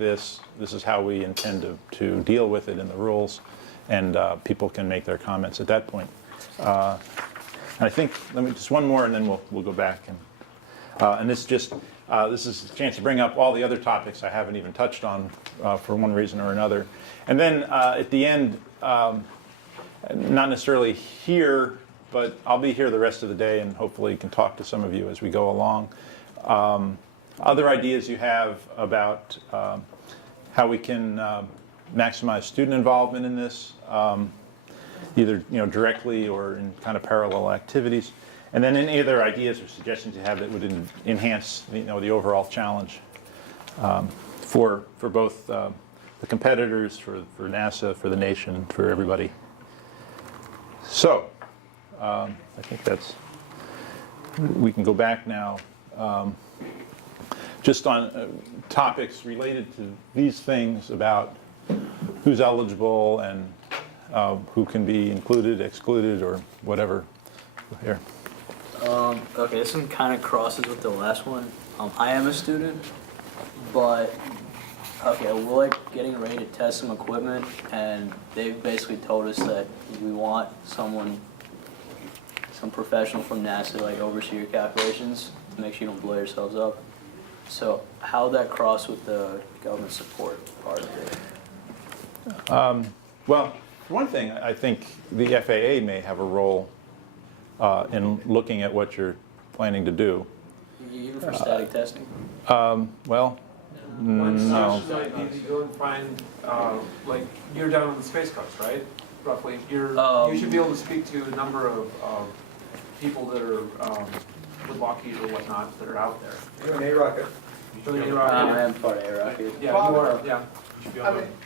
this is how we intend to deal with it in the rules, and people can make their comments at that point. And I think, let me just one more, and then we'll go back. And this is a chance to bring up all the other topics I haven't even touched on for one reason or another. And then at the end, not necessarily here, but I'll be here the rest of the day and hopefully can talk to some of you as we go along. Other ideas you have about how we can maximize student involvement in this, either directly or in kind of parallel activities. And then any other ideas or suggestions you have that would enhance the overall challenge for both the competitors, for NASA, for the nation, for everybody. So I think we can go back now just on topics related to these things about who's eligible and who can be included, excluded, or whatever. Here. Okay, this one kind of crosses with the last one. I am a student, but okay, we're like getting ready to test some equipment, and they've basically told us that we want some professional from NASA to like oversee your calculations to make sure you don't blow yourselves up. So how would that cross with the government support part of it? Well, for one thing, I think the FAA may have a role in looking at what you're planning to do. Even for static testing? Well, no. Might be to go and find, like, you're down on the Space Coast, right? Roughly. You should be able to speak to a number of people that are with Lockheed or whatnot that are out there. You're an A-rocket. I am part of A-Rocket. Yeah, you are, yeah.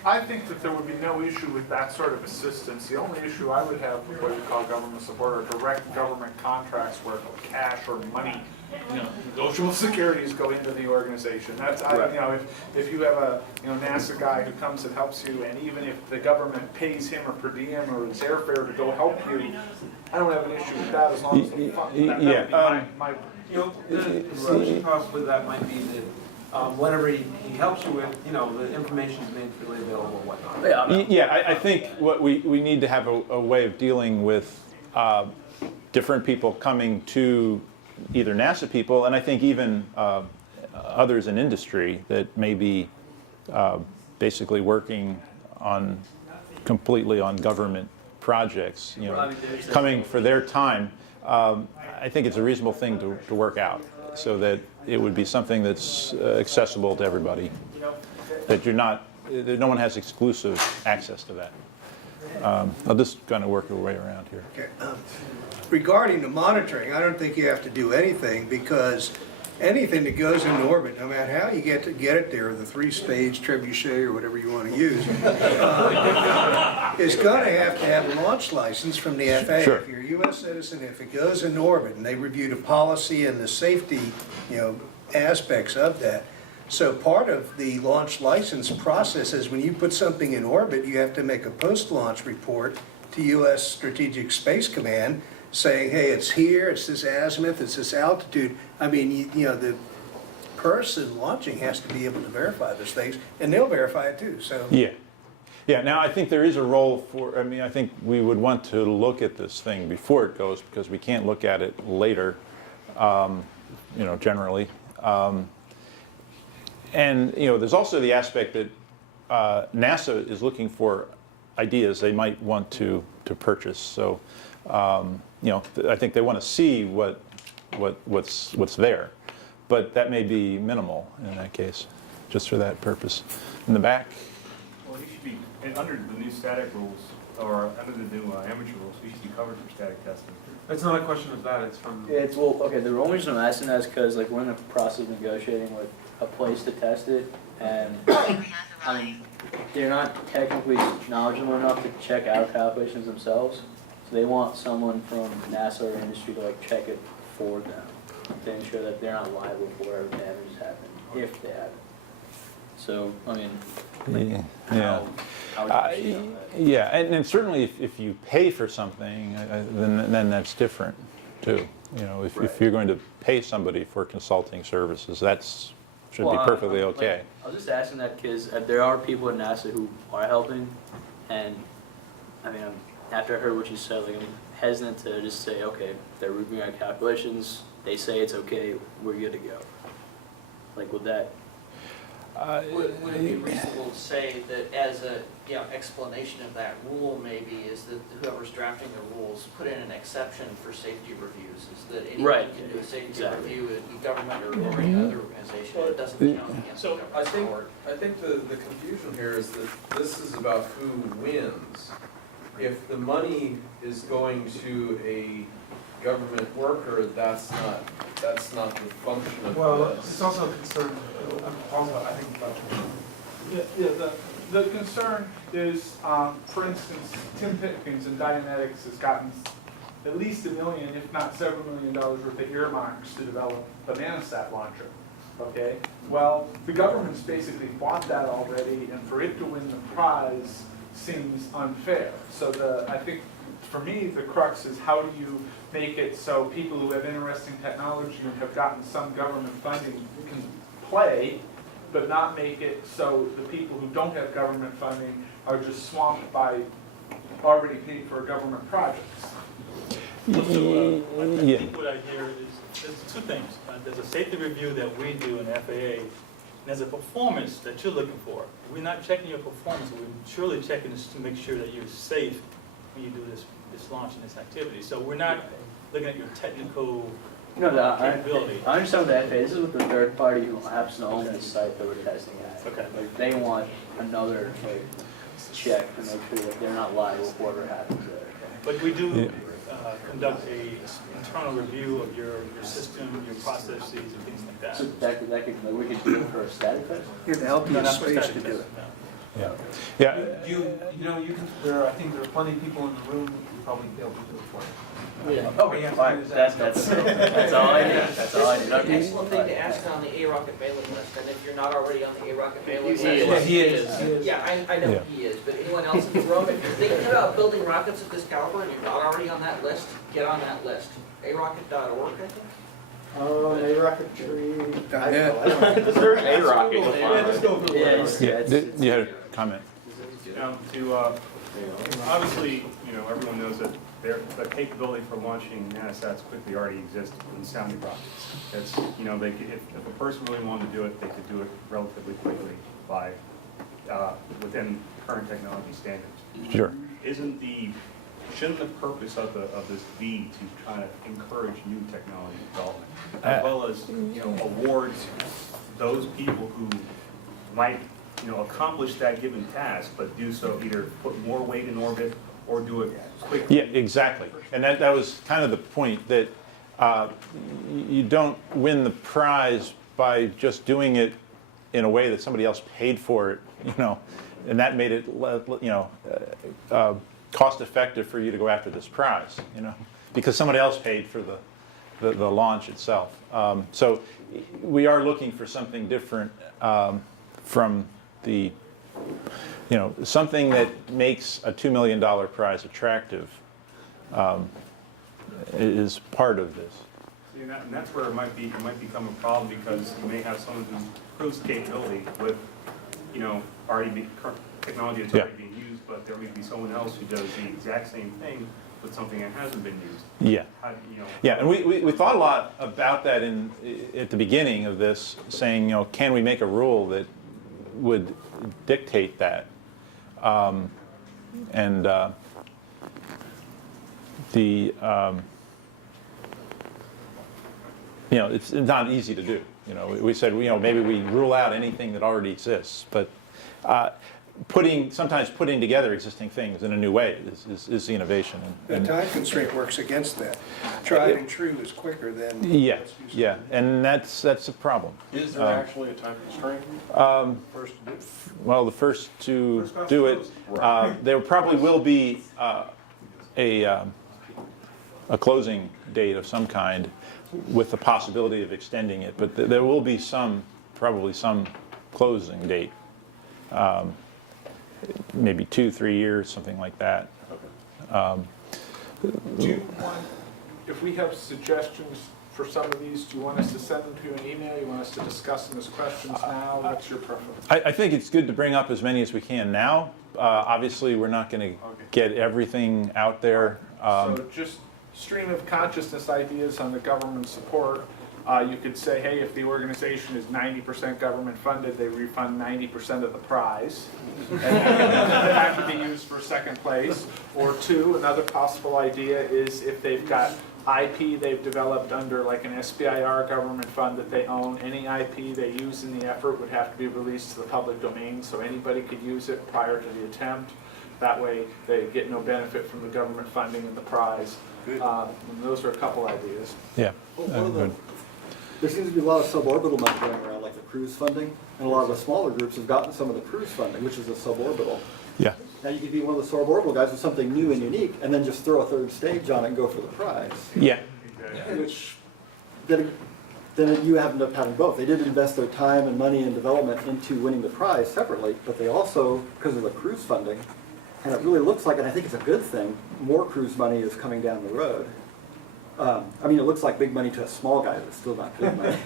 I think that there would be no issue with that sort of assistance. The only issue I would have with what you call government support or direct government contracts where cash or money, negotiable securities go into the organization. That's, if you have a NASA guy who comes and helps you, and even if the government pays him or per diem or his airfare to go help you, I don't have an issue with that as long as the fund. That would be my the solution cost with that might be that whatever he helps you with, the information is made freely available and whatnot. Yeah, I think what we need to have a way of dealing with different people coming to either NASA people, and I think even others in industry that may be basically working completely on government projects, coming for their time. I think it's a reasonable thing to work out so that it would be something that's accessible to everybody, that no one has exclusive access to that. I'll just kind of work our way around here. Okay. Regarding the monitoring, I don't think you have to do anything, because anything that goes into orbit, no matter how you get it there, the three-stage trebuchet or whatever you want to use, is going to have a launch license from the FAA. Sure. If you're a U.S. citizen, if it goes into orbit, and they review the policy and the safety, aspects of that. So part of the launch license process is when you put something in orbit, you have to make a post-launch report to U.S. Strategic Space Command saying, hey, it's here, it's this azimuth, it's this altitude. I mean, the person launching has to be able to verify those things, and they'll verify it too. So yeah. Now I think there is a role for. I think we would want to look at this thing before it goes, because we can't look at it later. Generally, and there's also the aspect that NASA is looking for ideas they might want to purchase. So. I think they want to see what's there, but that may be minimal in that case, just for that purpose. In the back. Well, he should be under the new static rules, or under the new amateur rules. We should be covered for static testing. It's not a question of that. It's from. Okay. The only reason I'm asking that is because we're in the process of negotiating with a place to test it, and they're not technically knowledgeable enough to check our calculations themselves. So they want someone from NASA or industry to check it for them to ensure that they're not liable for whatever damage happen, if they happen. So, yeah, and certainly if you pay for something, then that's different too. If you're going to pay somebody for consulting services, that's should be perfectly okay. I was just asking that because there are people at NASA who are helping, and I mean, after I heard what you said, like I'm hesitant to just say, okay, they're reviewing our calculations, they say it's okay, we're good to go. Like, would that? Would it be reasonable to say that as a, explanation of that rule maybe is that whoever's drafting the rules put in an exception for safety reviews, is that anyone Right. can do a safety Exactly. review, it be government or any other organization, it doesn't count against the So I government think, board. I think the confusion here is that this is about who wins. If the money is going to a government worker, that's not the function of Well, this. it's also a concern, I think, about The concern is, for instance, Tim Pickens in Dynetics has gotten at least $1 million, if not several $1 million worth of earmarks to develop the Nanosat Launcher, okay? Well, the government's basically bought that already, and for it to win the prize seems unfair. So I think, for me, the crux is how do you make it so people who have interesting technology and have gotten some government funding can play, but not make it so the people who don't have government funding are just swamped by already paid for government projects. I Yeah. think what I hear is, there's two things. There's a safety review that we do in FAA, and there's a performance that you're looking for. We're not checking your performance, we're surely checking this to make sure that you're safe when you do this launch and this activity. So we're not looking at your technical capability. I understand what the FAA, this is what the third party who happens to own the site that we're testing at. Okay. Like, they want another, like, check to make sure that they're not liable for whatever happens there. But we do conduct a internal review of your system, your processes, and things like that. So that could, like, we could do it for a static test? You have to help you No, in not for space static to do tests, it. no. Yeah. Yeah. I think there are plenty of people in the room who would probably be able to do it for you. Yeah. Oh, yeah. Fine, that's all I need, that's all I need, It's an okay. excellent thing to ask on the A-Rocket mailing list, and if you're not already on the A-Rocket mailing list. Yeah, he is. Yeah, I know Yeah. he is, but anyone else in the room, if you're thinking about building rockets of this caliber and you're not already on that list, get on that list. arocket.org, I think. Oh, a rocketry. .net. The search A-rocket. Yeah, just go Google Yeah, it. You had a comment? Obviously, everyone knows that the capability for launching nanosats quickly already exists in sounding rockets. It's, if a person really wanted to do it, they could do it relatively quickly by, within current technology standards. Sure. Shouldn't the purpose of this be to try to encourage new technology development, as well as, award those people who might, accomplish that given task, but do so either put more weight in orbit or do it quickly? Yeah, exactly. And that was kind of the point, that you don't win the prize by just doing it in a way that somebody else paid for it, and that made it, cost effective for you to go after this prize, because somebody else paid for the launch itself. So we are looking for something different from the, something that makes a $2 million prize attractive is part of this. See, and that's where it might become a problem, because you may have someone who proves capability with, current technology that's already being used, but there may be someone else who does the exact same thing with something that hasn't been used. Yeah. How, Yeah, and we thought a lot about that at the beginning of this, saying, can we make a rule that would dictate that? It's not easy to do. We said, maybe we rule out anything that already exists, but sometimes putting together existing things in a new way is the innovation. The time constraint works against that. Tried and true is quicker than. Yeah, yeah, and that's a problem. Is there actually a time constraint? First to do? Well, the first to do it, there probably will be a closing date of some kind with the possibility of extending it, but there will be probably some closing date. Maybe 2-3 years, something like that. Do you want, if we have suggestions for some of these? Do you want us to send them to you in email? You want us to discuss them as questions now? What's your preference? I think it's good to bring up as many as we can now. Obviously, we're not going to get everything out there. So just stream of consciousness ideas on the government support. You could say, hey, if the organization is 90% government funded, they refund 90% of the prize. And that could be used for second place. Or two, another possible idea is if they've got IP they've developed under like an SBIR government fund that they own, any IP they use in the effort would have to be released to the public domain, so anybody could use it prior to the attempt. That way they get no benefit from the government funding and the prize. And those are a couple ideas. Yeah. There seems to be a lot of suborbital money going around, like the cruise funding, and a lot of the smaller groups have gotten some of the cruise funding, which is a suborbital. Yeah. Now you could be one of the suborbital guys with something new and unique, and then just throw a third stage on it and go for the prize. Yeah. Which, then you end up having both. They did invest their time and money and development into winning the prize separately, but they also, because of the cruise funding, and it really looks like, and I think it's a good thing, more cruise money is coming down the road. I mean, it looks like big money to a small guy, but it's still not big money.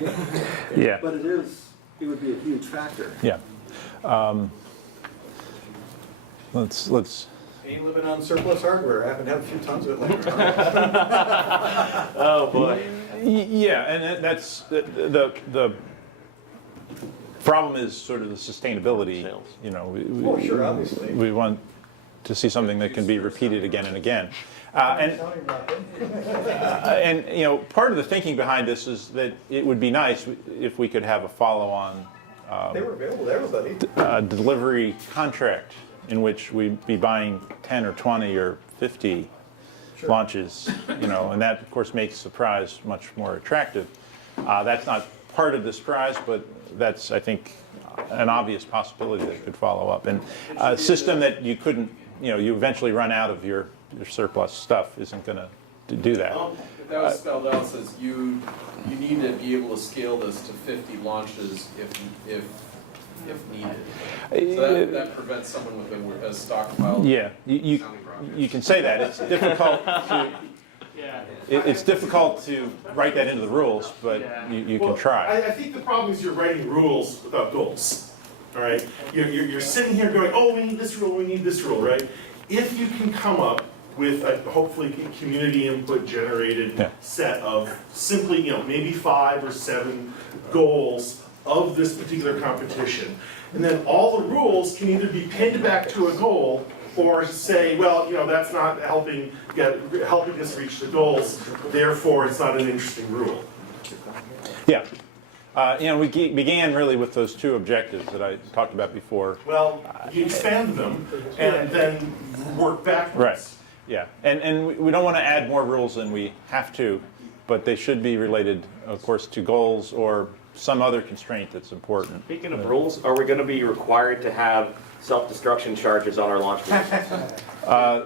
Yeah. But it would be a huge factor. Yeah. Let's. Ain't living on surplus hardware. I happen to have a few tons of it laying around. Oh, boy. Yeah, and that's the problem is sort of the sustainability. You know, Oh, sure, obviously. we want to see something that can be repeated again and again. And you know, part of the thinking behind this is that it would be nice if we could have a follow-on They were available to everybody. delivery contract in which we'd be buying 10 or 20 or 50 launches, you know, and that of course makes the prize much more attractive. That's not part of this prize, but that's, I think, an obvious possibility that could follow up. And a system that you couldn't, you know, you eventually run out of your surplus stuff isn't going to do that. That was spelled out, says you need to be able to scale this to 50 launches if needed. So that prevents someone with a stockpile. Yeah, you can say that. It's difficult to it's difficult to write that into the rules, but you can try. I think the problem is you're writing rules without goals. All right, you're sitting here going, oh, we need this rule, we need this rule, right? If you can come up with a hopefully community input generated set of simply, you know, maybe 5 or 7 goals of this particular competition, and then all the rules can either be pinned back to a goal or say, well, you know, that's not helping us reach the goals, therefore it's not an interesting rule. Yeah. You know, we began really with those 2 objectives that I talked about before. Well, you expand them and then work backwards. Right. Yeah. And we don't want to add more rules than we have to, but they should be related, of course, to goals or some other constraint that's important. Speaking of rules, are we going to be required to have self-destruction charges on our launch vehicles?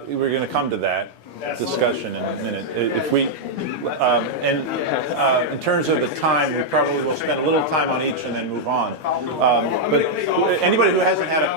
We're going to come to that discussion in a minute. If we, in terms of the time, we probably will spend a little time on each and then move on. But anybody who hasn't had a